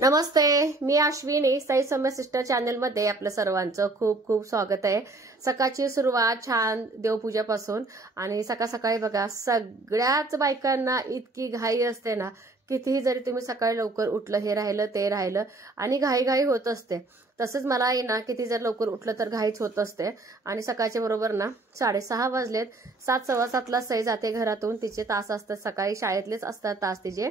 नमस्ते, मी अश्विनी. साई सौम्य sister channel मध्ये आपलं सर्वांचं खूप खूप स्वागत आहे. सकाळची सुरुवात छान देवपूजापासून आणि सकाळ सकाळी बघा सगळ्याच बायकांना इतकी घाई असते ना, कितीही जरी तुम्ही सकाळी लवकर उठलं, हे राहिलं ते राहिलं आणि घाई होत असते. तसंच मला ना किती जर लवकर उठलं तर घाईच होत असते. आणि सकाळच्या बरोबर ना 6:30 वाजलेत. 7 सव्वा 7ला सई जाते घरातून. तिचे तास असतात सकाळी, शाळेतलेच असतात तास तिचे.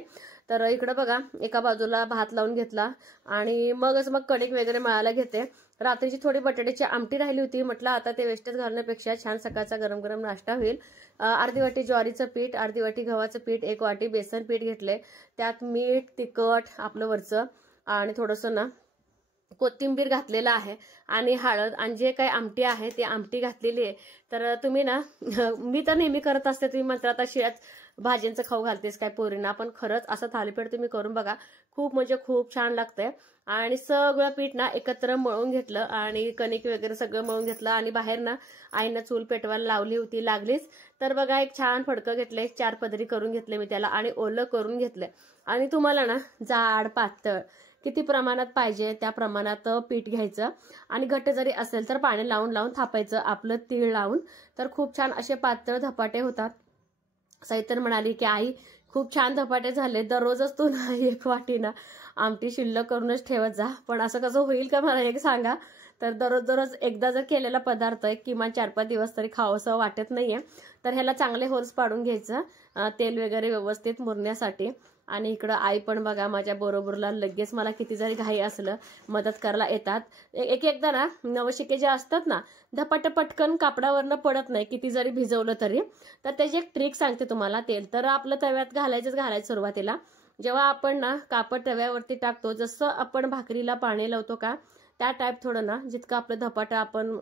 तर इकडे बघा एका बाजूला भात लावून घेतला आणि मग कणिक वगैरे मळायला घेते. रात्रीची थोडी बटाट्याची आमटी राहिली होती, म्हटलं आता ते वेस्टेज घालण्यापेक्षा छान सकाळचा गरम गरम नाश्ता होईल. अर्धी वाटी ज्वारीचं पीठ, अर्धी वाटी गव्हाचं पीठ, 1 वाटी बेसन पीठ घेतले. त्यात मीठ, तिखट आपलं वरचं आणि थोडंसं ना कोथिंबीर घातलेलं आहे आणि हळद आणि जे काही आमटी आहे ती आमटी घातलेली आहे. तर तुम्ही ना मी तर नेहमी करत असते, तुम्ही म्हणता आता शिळ्याच भाज्यांचं खाऊ घालतेस काय पोरींना, पण खरंच असं थालीपीठ तुम्ही करून बघा, खूप म्हणजे खूप छान लागतंय. आणि सगळं पीठ ना एकत्र मळून घेतलं आणि कणिक वगैरे सगळं मळून घेतलं आणि बाहेर ना आईनं चूल पेटवायला लावली होती, लागलीच. तर बघा एक छान फडकं घेतलंय, 4 पदरी करून घेतले मी त्याला आणि ओलं करून घेतलंय. आणि तुम्हाला ना जाड पातळ किती प्रमाणात पाहिजे त्या प्रमाणात पीठ घ्यायचं आणि घट्ट जरी असेल तर पाणी लावून लावून थापायचं आपलं तीळ लावून. तर खूप छान असे पातळ धपाटे होतात. सई तर म्हणाली की आई खूप छान धपाटे झाले, दररोजच तू ना 1 वाटी ना आमटी शिल्लक करूनच ठेवत जा. पण असं कसं होईल का मला एक सांगा. तर दररोज एकदा जर केलेला पदार्थ किमान 4-5 दिवस तरी खावंसं वाटत नाहीये. तर ह्याला चांगले होल्स पाडून घ्यायचं, तेल वगैरे व्यवस्थित मुरण्यासाठी. आणि इकडं आई पण बघा माझ्या बरोबरला लगेच मला किती जरी घाई असलं मदत करायला येतात. एकदा ना नवशिके जे असतात ना धपाटे पटकन कापडावरनं पडत नाही किती जरी भिजवलं तरी. तर त्याची एक ट्रिक सांगते तुम्हाला. तेल तर आपलं तव्यात घालायचं सुरुवातीला. जेव्हा आपण ना कापड तव्यावरती टाकतो, जसं आपण भाकरीला पाणी लावतो का त्या टाईप थोडं ना जितकं आपलं धपाटा आपण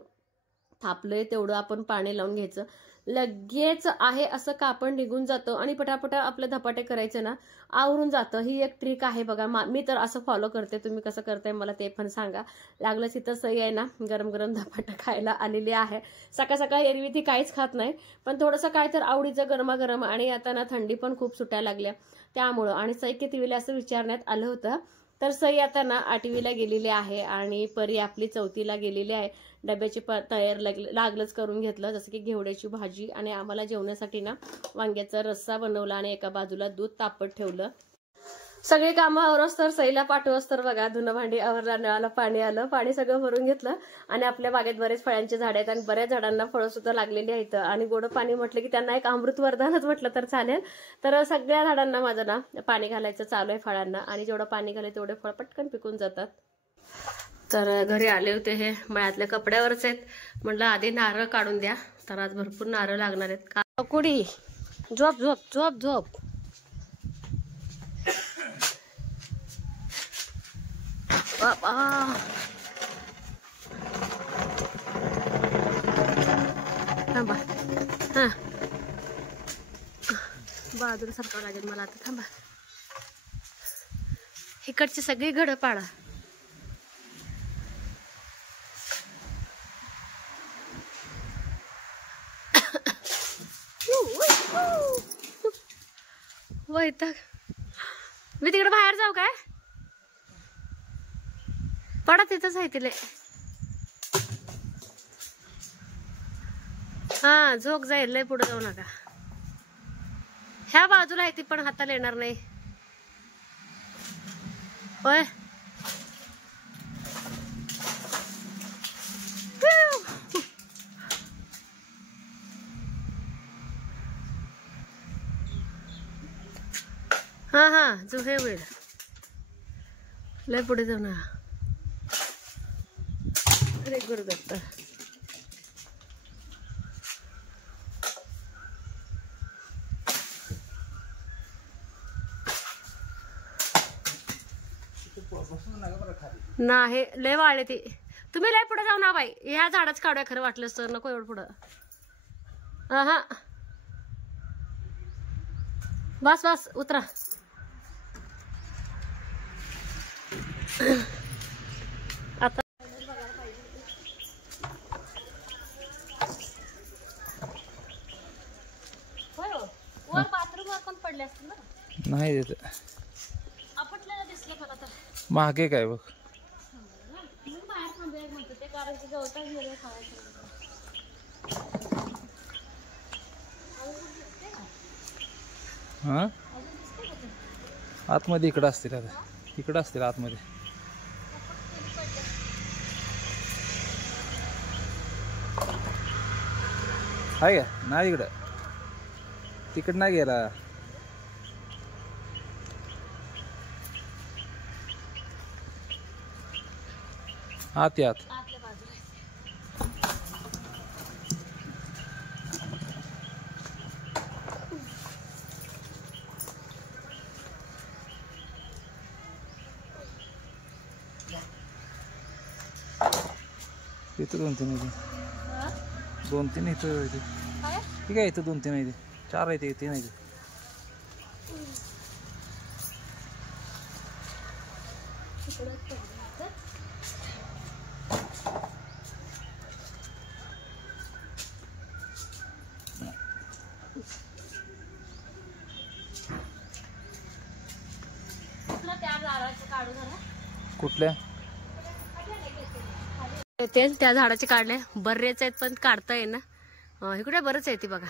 थापलंय तेवढं आपण पाणी लावून घ्यायचं. लगेच आहे असं कापड निघून जातं आणि पटापटा आपले धपाटे करायचे ना आवरून जातं. ही एक ट्रिक आहे बघा, मी तर असं फॉलो करते. तुम्ही कसं करताय मला ते पण सांगा. लागलंच इथं सई आहे ना गरम गरम धपाटे खायला आलेली आहे. सकाळ सकाळी एरवी ती काहीच खात नाही, पण थोडंसं काय तर आवडीचं गरमागरम. आणि आता ना थंडी पण खूप सुटायला लागल्या त्यामुळं. आणि सई कितवीला असं विचारण्यात आलं होतं. तर सई आता ना 8वीला गेलेली आहे आणि परी आपली 4थीला गेलेली आहे. डब्याची तयार लागलंच करून घेतलं, जसं की घेवड्याची भाजी आणि आम्हाला जेवणासाठी ना वांग्याचा रस्सा बनवला आणि एका बाजूला दूध तापत ठेवलं. सगळे कामं आवरस तर सईला पाठवस तर बघा धुणं भांडी आवरला, नळाला पाणी आलं, पाणी सगळं भरून घेतलं. आणि आपल्या बागेत बरेच फळांची झाडे आहेत आणि बऱ्याच झाडांना फळं सुद्धा लागलेली आहेत. आणि गोड पाणी म्हटलं की त्यांना एक अमृत वरदानच म्हटलं तर चालेल. तर सगळ्या झाडांना माझं ना पाणी घालायचं चालू आहे फळांना. आणि जेवढं पाणी घालेल तेवढे फळ पटकन पिकून जातात. तर घरी आले होते, हे मळ्यातल्या कपड्यावरच आहेत. म्हटलं आधी नारळ काढून द्या. तर आज भरपूर नारळ लागणार आहेत. का कुडी झोप झोप झोप झोप. बाबा थांबा, हा बाजूला सरकावं लागेल मला आता. थांबा, इकडची सगळी घडं पाळा. वैताग, मी तिकडे बाहेर जाऊ काय? पडा तिथंच आहे तिले. हा झोक जाईल, लय पुढे जाऊ नका. ह्या बाजूला आहे ती पण हाताला येणार नाही. होय हा जो हे होईल, लय पुढे जाऊ ना. अरे गुरुदत्त, नाही लय वाढले ती. तुम्ही लय पुढे जाऊ ना बाई. ह्या झाडाच काढूया खरं वाटलं तर, नको एवढं पुढं. हा बस बस उतरा. आता वर बाथरूम वर पण पडले असतील ना. नाही देत आपटलेलं दिसलं मला तर. महागे काय बघ. हा आतमध्ये इकडं असतील, आता इकडं असतील आतमध्ये. आहे का नाही इकडं, तिकडं नाही गेला. आत यात इथं 2-3 आहे, 2-3 इथं ठीक आहे. इथं 2-3 आहे, 4 आहे, 3 आहे. कुठल्या ते त्या झाडाचे काढले, बरेच आहेत पण काढता येईना. इकडे बरंच आहे ती बघा,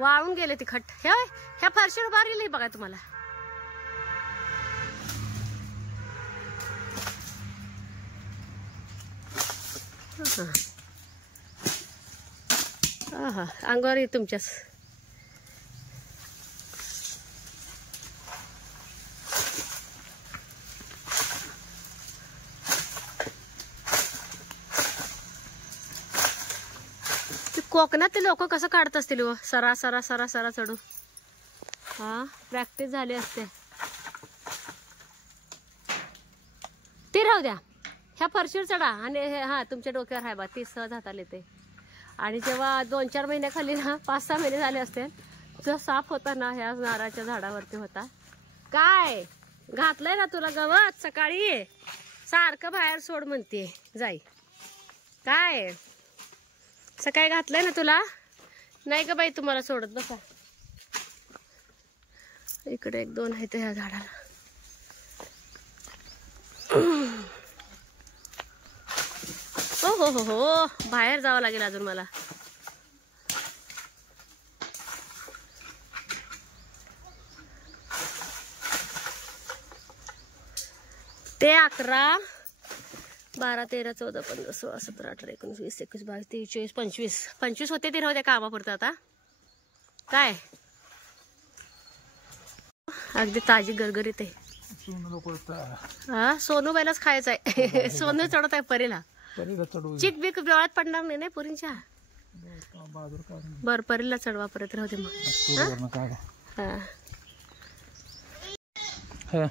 वाळून गेले ती खट. ह्या फरशीवर बारली बघा तुम्हाला. अंगावर ये तुमच्याच. कोकणात ते लोक कसं काढत असतील व सरा सरा सरा सरा चढून. हा प्रॅक्टिस झाली असते. ते राहू द्या, ह्या फरशीवर चढा आणि हा तुमच्या डोक्यावर आहे बा, ती सहज हाताला येते. आणि जेव्हा 2-4 महिन्याखाली ना 5-6 महिने झाले असते, जो साप होता ना ह्या नारळाच्या झाडावरती होता. काय घातलंय ना तुला गवत, सकाळी सारखं बाहेर सोड म्हणते जाई. काय सकाळी घातलंय ना तुला, नाही का बाई तुम्हाला सोडत बसा. इकडे 1-2 आहेत ह्या झाडाला. हो हो हो हो, बाहेर जावं लागेल अजून मला. ते 11, 12, 13, 14, 15, 16, 17, 18, 19, 20, 21, 22, 23, 24, 25 होते. ते राहू द्या कामापुरतं आता. काय अगदी ताजी गरगरीत आहे. हा सोनूबाईलाच खायचं आहे. सोनू चढत आहे परीला. चिक बिक डोळ्यात पडणार नाही पुरींच्या. बर परीला चढवा परत, राहू दे मग. हा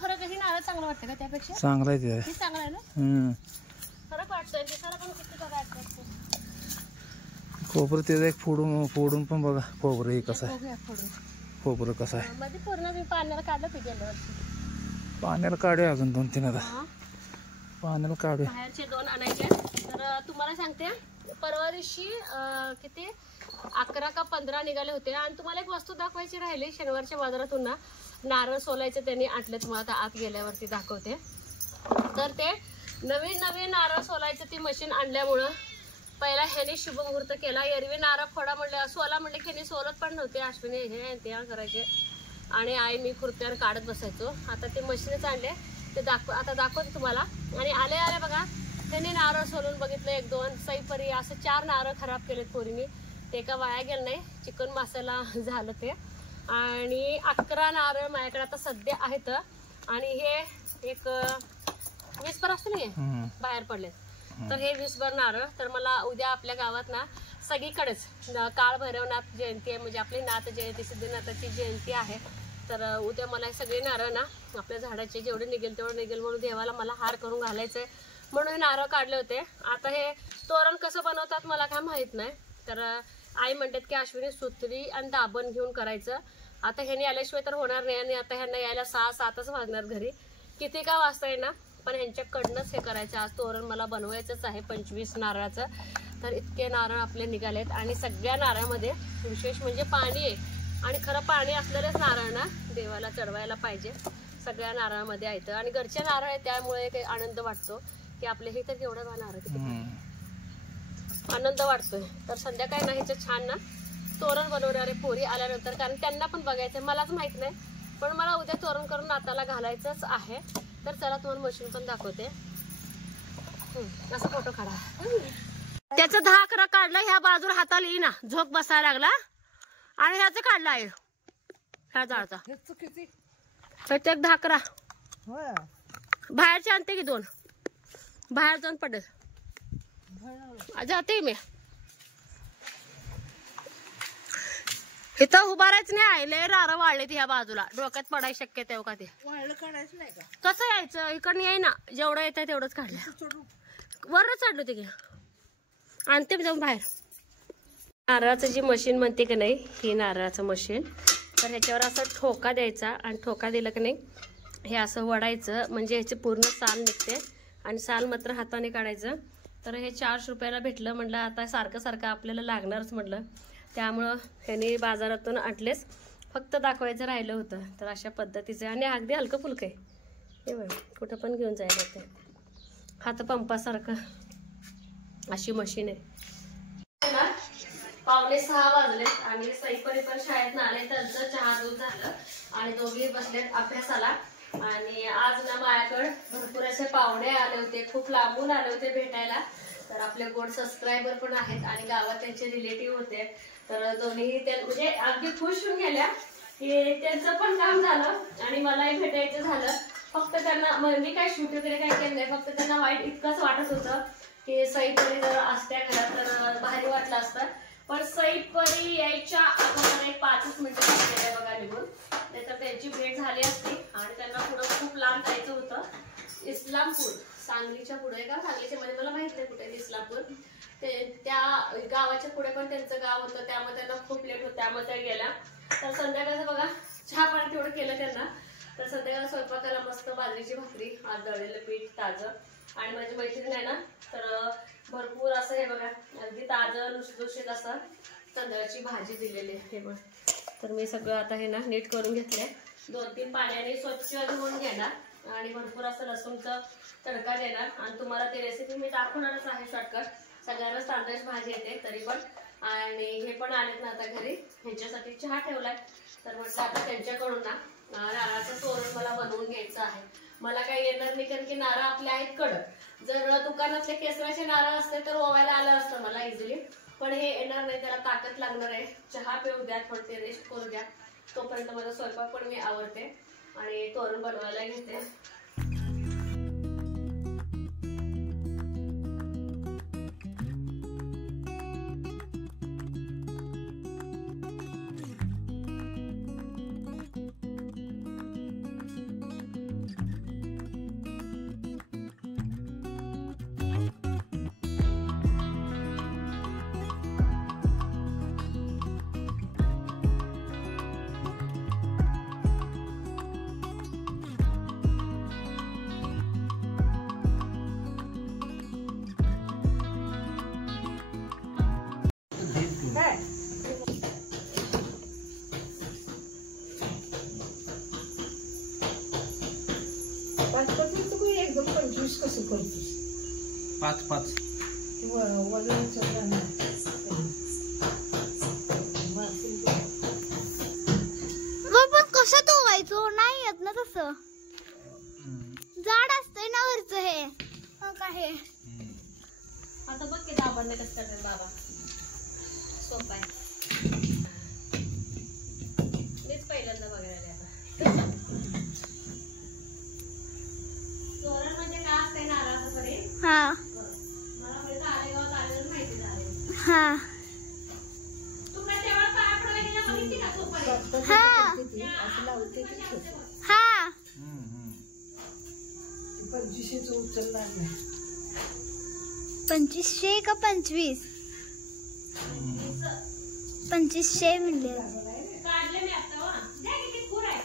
फरक आहे. नारळ चांगला वाटतं का त्यापेक्षा? चांगला आहे ते, चांगला आहे ना. फरक वाटतोय दिसायला पण किती बघा. खोबरं त्याचं एक फोडून पण बघा खोबरं हे कसं आहे. खोबरं कसं आहे मध्ये पूर्ण मी पाण्याला काढलं ते गेल्या वर्षी. पाण्याला काढूया अजून 2-3 आता पाण्याला काढूया. बाहेरचे 2 आणायचे. तर तुम्हाला सांगते परवा दिवशी किती 11 का 15 निघाले होते. आणि तुम्हाला एक वस्तू दाखवायची राहिली. शनिवारच्या बाजारातून ना नारळ सोलायचं त्यांनी आणले. तुम्हाला आता आत गेल्यावरती दाखवते. तर ते नवीन नारळ सोलायचं ती मशीन आणल्यामुळं पहिला ह्याने शुभमुहूर्त केला. एरवी नारळ फोडा म्हणले सोला म्हणले की ह्याने सोलत पण नव्हते. अश्विनी हे ते करायचे आणि आई मी खुर्त्यावर काढत बसायचो. आता ते मशीनच आणले, ते आता दाखवते तुम्हाला. आणि आले बघा त्यांनी नारळ सोलून बघितलं 1-2 सईपरी असं 4 नारळ खराब केलेत पोरींनी. ते का वाया गेलं नाही, चिकन मसाला झालं ते. आणि 11 नारळ माझ्याकडे आता सध्या आहेत. आणि हे एक 20 पर असतं ना बाहेर पडले. तर हे 20 भर नारळ. तर मला उद्या आपल्या गावात ना सगळीकडेच काळ भैरवनाथ जयंती आहे, म्हणजे आपली नाथ जयंती सिद्धनाथाची जयंती आहे. तर उद्या मला सगळे नारळ ना आपल्या झाडाचे जेवढे निघेल तेवढे निघेल म्हणून देवाला मला हार करून घालायचंय म्हणून नारळ काढले होते. आता हे तोरण कसं बनवतात मला काय माहित नाही. तर आई म्हणतात की अश्विनी सुतरी आणि दाबण घेऊन करायचं. आता ह्याने आल्याशिवाय तर होणार नाही. आणि आता ह्यांना यायला 6-7च वाजणार घरी, किती का वाजता येणार. पण ह्यांच्याकडनंच हे करायचं. आज तोरण मला बनवायचंच आहे 25 नारळाचं. तर इतके नारळ आपले निघालेत. आणि सगळ्या नारळामध्ये विशेष म्हणजे पाणी आहे. आणि खरं पाणी असलेलंच नारळ ना देवाला चढवायला पाहिजे. सगळ्या नारळामध्ये येतं आणि घरचे नारळ आहे त्यामुळे काही आनंद वाटतो की आपले हे तर केवढं नारळ आनंद वाटतोय. तर संध्याकाळी ना ह्याचं छान ना तोरण बनवणारे पोरी आल्यानंतर, कारण त्यांना पण बघायचं मलाच माहित नाही पण मला उद्या तोरण करून नाताला घालायचंच आहे. तर चला तुम्हाला मशीन पण दाखवते. असा फोटो काढा. त्याचं 10-11 काढलं ह्या बाजूला हाताला येईना झोप बसायला लागला आणि ह्याचं काढलं आहे ह्या झाडाचा प्रत्येक 10-11 बाहेरचे आणते की 2 बाहेर जाऊन पडेल जाते मी. इथं उभारायचं नाही आहे लय रारं वाढले ह्या बाजूला डोक्यात पडायची शक्यता आहे का ते काढायचं नाही का कसं यायचं इकडनं याय ना जेवढं येतं तेवढंच काढलं वर चढलो ते घ्या आणते जाऊन बाहेर. नारळाचं जी मशीन म्हणते की नाही ही नारळाचं मशीन. तर ह्याच्यावर असं ठोका द्यायचा आणि ठोका दिला की नाही हे असं वडायचं म्हणजे ह्याची पूर्ण साल निघते आणि साल मात्र हाताने काढायचं. तर हे 400 रुपयाला भेटलं. म्हटलं आता सारखं सारखं आपल्याला लागणारच म्हटलं त्यामुळं ह्याने बाजारातून आणलेच फक्त दाखवायचं राहिलं होतं. तर अशा पद्धतीचं आणि अगदी हलकं फुलकं आहे हे बघ कुठं पण घेऊन जायला ते हातपंपासारखं अशी मशीन आहे. 5:45 वाजले आणि सईपरी पण शाळेत आले त्यांचं चहा दूध झालं आणि दोघे बसलेत अभ्यासाला. आणि आज ना माझ्याकडे भरपूर असे पाहुणे आले होते खूप लांबून आले होते भेटायला. तर आपले गोड सबस्क्रायबर पण आहेत आणि गावात त्यांचे रिलेटिव्ह होते. तर दोन्ही म्हणजे अगदी खुश होऊन गेल्या की त्यांचं पण काम झालं आणि मलाही भेटायचं झालं. फक्त त्यांना मी काय शूट वगैरे काय केलं नाही फक्त त्यांना वाईट इतकंच वाटत होतं की सईपरी जर असत्या घरात तर भारी वाटलं असतं. पण सईपरी यायच्या अगोदर 5 मिनिटं लागले बघा निघून नाहीतर त्यांची भेट झाली असती. आणि त्यांना पुढं खूप लांब जायचं होतं इस्लामपूर सांगलीच्या पुढे का सांगलीच्या मध्ये मला माहित नाही कुठे इस्लामपूर ते त्या गावाच्या पुढे पण त्यांचं गाव होतं त्यामुळे त्यांना खूप लेट होतं त्यामुळे त्या गेल्या. तर संध्याकाळचं बघा चहा पाणी तेवढं केलं त्यांना. तर संध्याकाळ स्वयंपाकाला मस्त बाजरीची भाकरी आज दळलेलं पीठ ताजं आणि माझी मैत्रीण आहे ना तर भरपूर असं हे बघा अगदी ताजं लुसलुशीत असं तांदळाची भाजी दिलेली आहे. बघ तर मी सगळं आता हे ना नीट करून घेतलंय 2-3 पाण्याने स्वच्छ धुवून घेणार आणि भरपूर असं लसूणचं तडका देणार. आणि तुम्हाला ती रेसिपी मी दाखवणारच आहे शॉर्टकट. सगळ्यांनाच तांदळाची भाजी येते तरी पण. आणि हे पण आलेत ना आता घरी ह्यांच्यासाठी चहा ठेवलाय. तर म्हटलं आता त्यांच्याकडून ना नारळाचं तोरण मला बनवून घ्यायचं आहे. मला काही येणार नाही कारण की नारळ आपले आहेत कडक. जर दुकानातले केसराचे नारळ असते तर ओवायला आलं असतं मला इझिली पण हे येणार नाही त्याला ताकद लागणार आहे. चहा पिऊ द्या थोडं ते रेस्ट करू द्या तोपर्यंत माझा स्वयंपाक पण मी आवरते आणि तोरण बनवायला घेते. एकदम 25 कसं करतोस 5-5 कसं धुवायचो नाही येत ना तसं जाड असतंय ना वरचं हे काय आता बघ की दाबण कसं करतात बाबा सोपं आहे. मीच पहिल्यांदा बघायला आता तोरण म्हणजे काय असते नारळाचं तरी हा मला म्हणजे आलेगावात आलेलं माहिती झाले. हा तुला तेवढं काय पडलं माहिती का सोपं हा हा 2500 उचलणार नाही 2500 का 25 2500 म्हणले काढले मी आता द्या किती खूर आहे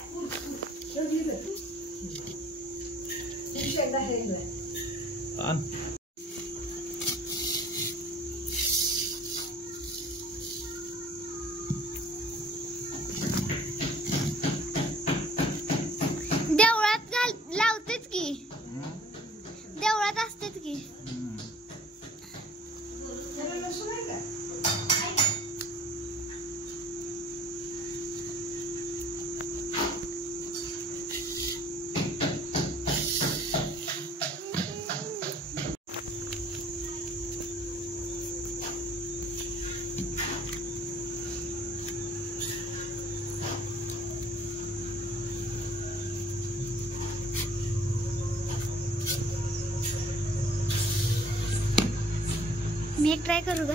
मी एक ट्राय करू का?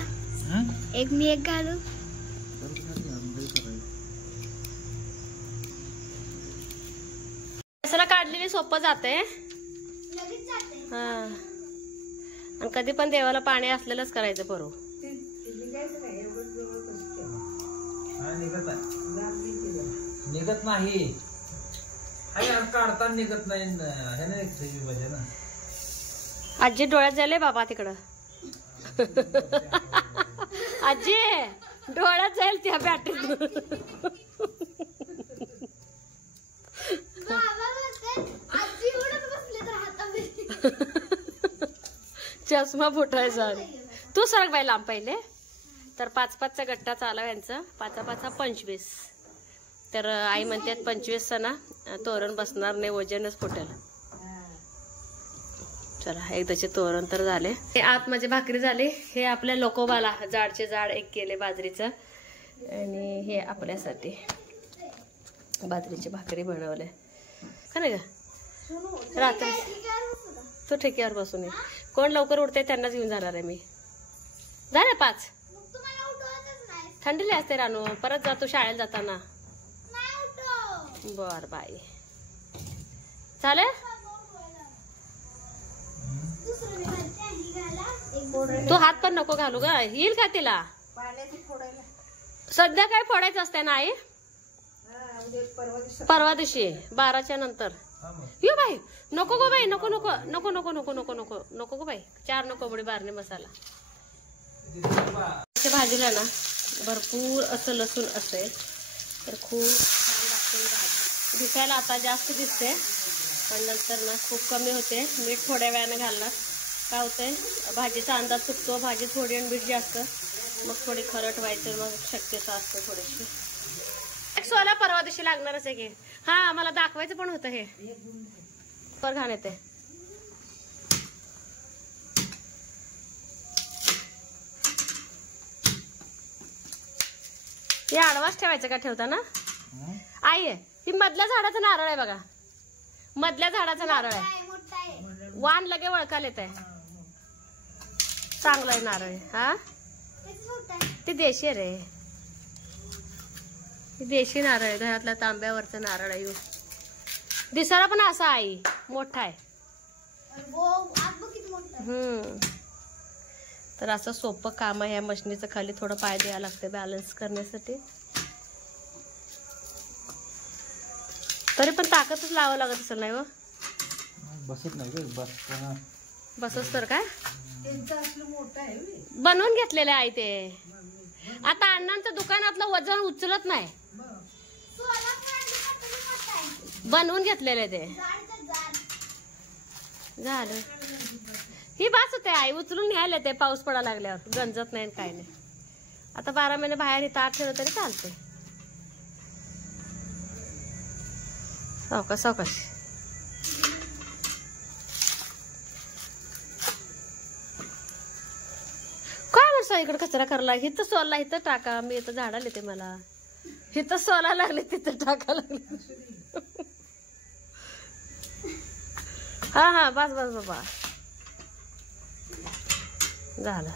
एक मी एक घालू. असला काढलेली सोपं जाते. हा, आणि कधी पण देवाला पाणी असलेलंच करायचं बरोबर. निघत नाही काढता निघत नाही. आजी डोळ्यात झाले बाबा तिकडं. आजी डोळ्यात जाईल त्या बॅटरीत. चष्मा फुटायचा. तू सरक बाई लांब पहिले. तर 5-5चा गट्टा चालव यांचं. 5-5 25. तर आई म्हणतात 25 ना तोरण बसणार नाही, वजनच फुटेल. चला एकदाचे तोरण तर झाले. हे आत माझी भाकरी झाली. हे आपल्या लोकोबाला जाडचे जाड एक केले बाजरीचं, आणि हे आपल्यासाठी बाजरीची भाकरी बनवले का नाही का. रात्री तू ठेक्यावर बसून ये. कोण लवकर उठते त्यांनाच घेऊन जाणार आहे मी. झाले 5. थंडीले असते रानू. परत जातो शाळेला जाताना. बर बाई चालेल. तू हात पण नको घालू ग. येईल का तिला? सध्या काय फोडायचं असते ना आई? परवा दिवशी 12च्या नंतर. यो बाई नको गो बाई. नको नको नको नको नको नको नको नको गो बाई. 4 नको बडी बारणे मसाला. भाजीला ना भरपूर असं लसूण असेल तर खूप छान लागते भाजी. दिसायला आता जास्त दिसते पण नंतर ना खूप कमी होते. मीठ थोड्या वेळाने घालणार काय होतंय, भाजीचा अंदाज चुकतो. भाजी थोडी आणि मीठ जास्त, मग थोडी खरट व्हायचं मग शक्यता असतो थोडीशी. एक सोला परवा दिवशी लागणारच आहे की. हा मला दाखवायचं पण होतं. हे पर घाण येते. हे आडवाच ठेवायचं का ठेवताना? आई ती मधल्या झाडाचं नारळ आहे बघा. मधल्या झाडाचा नारळ आहे. वाण लगे वळकाल येत आहे. चांगला आहे नारळ. हा ते देशी रे. देशी नारळ आहे. घरातल्या तांब्यावरचं नारळ आहे. दिसायला पण असा आई मोठा आहे. तर असं सोपं काम आहे. या मशनीचं खाली थोडं पाय द्यायला लागतं बॅलन्स करण्यासाठी. तरी पण ताकदच लावावं लागत असेल नाही हो. बसत नाही बसच तर काय बनवून घेतलेलं आहे ते. आता अण्णांचं दुकानातलं वजन उचलत नाही. बनवून घेतलेलं आहे ते. झालं ही बास होते आई. उचलून घ्यायला ते पाऊस पडा लागल्यावर गंजत नाही काय नाही. आता 12 महिने बाहेर इथं आत ठेवलं तरी चालते. सावकाश सावकाश. काय म्हणसा इकडे कचरा करला. इथं सोला इथं टाका. मी इथं झाडाला येते. मला इथं सोला लागले तिथं टाका लागले. हा हा बस बस बाबा झालं.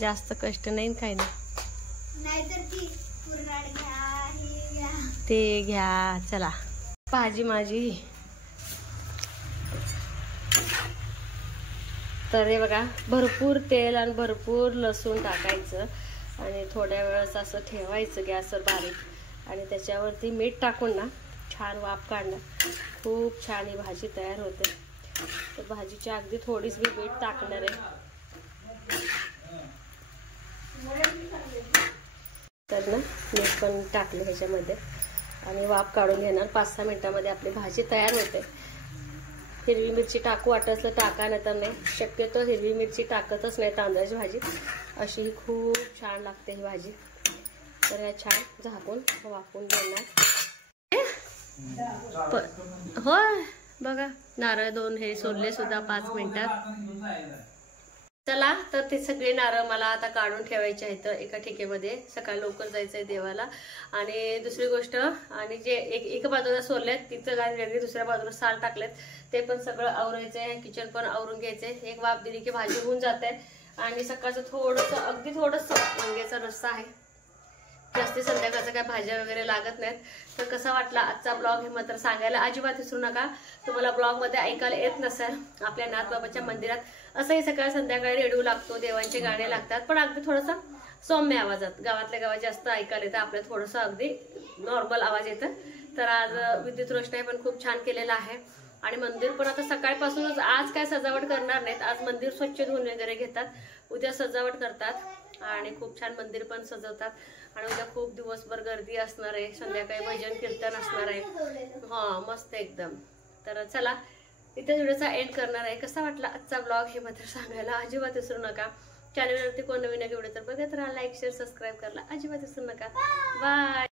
जास्त कष्ट नाही काही नाही. ते घ्या. चला भाजी माझी तर हे बघा भरपूर तेल आणि भरपूर लसूण टाकायचं आणि थोड्या वेळेस असं ठेवायचं गॅसवर बारीक आणि त्याच्यावरती मीठ टाकून ना छान वाफ काढणं. खूप छान ही भाजी तयार होते. तर भाजीची अगदी थोडीच मी मीठ टाकणार आहे. तर ना मीठ पण टाकले ह्याच्यामध्ये आणि वाफ काढून घेणार. 5-6 मिनिटांमध्ये आपली भाजी तयार होते. हिरवी मिरची टाकू वाटत असलं टाका, नाही तर नाही. शक्यतो हिरवी मिरची टाकतच नाही तांदळाची भाजी. अशी ही खूप छान लागते ही भाजी. तर या छान झाकून वाफून घेणार. होय बघा नारळ 2 हे सोडले सुद्धा 5 मिनिटात. चला तर ते सगळे नारळ मला आता काढून ठेवायचे आहेत एका ठिकेमध्ये. सकाळी लवकर जायचंय देवाला. आणि दुसरी गोष्ट आणि जे एका बाजूला सोडलेत तिथं वेगळी दुसऱ्या बाजूला साल टाकलेत ते पण सगळं आवरायचंय. किचन पण आवरून घ्यायचंय. एक वाफ दिली की भाजी होऊन जाते आणि सकाळचं थोडंसं अगदी थोडंसं वांग्याचा रस्सा आहे. जास्ती संध्याकाळचं काय भाज्या वगैरे लागत नाहीत. तर कसा वाटला आजचा ब्लॉग हे मात्र सांगायला अजिबात विसरू नका. तुम्हाला ब्लॉगमध्ये ऐकायला येत नसेल, आपल्या नाथबाबाच्या मंदिरात असंही सकाळ संध्याकाळी रेडिओ लागतो, देवांचे गाणे लागतात, पण अगदी थोडंसं सौम्य आवाजात. गावातल्या गावात जास्त ऐकायला येतं, आपल्या थोडंसं अगदी नॉर्मल आवाज येतं. तर आज विद्युत रोषणाई पण खूप छान केलेलं आहे. आणि मंदिर पण आता सकाळपासूनच, आज काय सजावट करणार नाहीत, आज मंदिर स्वच्छ धुवून वगैरे घेतात, उद्या सजावट करतात आणि खूप छान मंदिर पण सजवतात. आणि उद्या खूप दिवसभर गर्दी असणार आहे, संध्याकाळी भजन कीर्तन असणार आहे. हा मस्त एकदम. तर चला इथे व्हिडिओचा एंड करणार आहे. कसा वाटला आजचा ब्लॉग हे मात्र सांगायला अजिबात विसरू नका. चॅनलवरती कोण नवीन व्हिडिओ तर बघत राहा, लाईक शेअर सबस्क्राईब करायला अजिबात विसरू नका. बाय.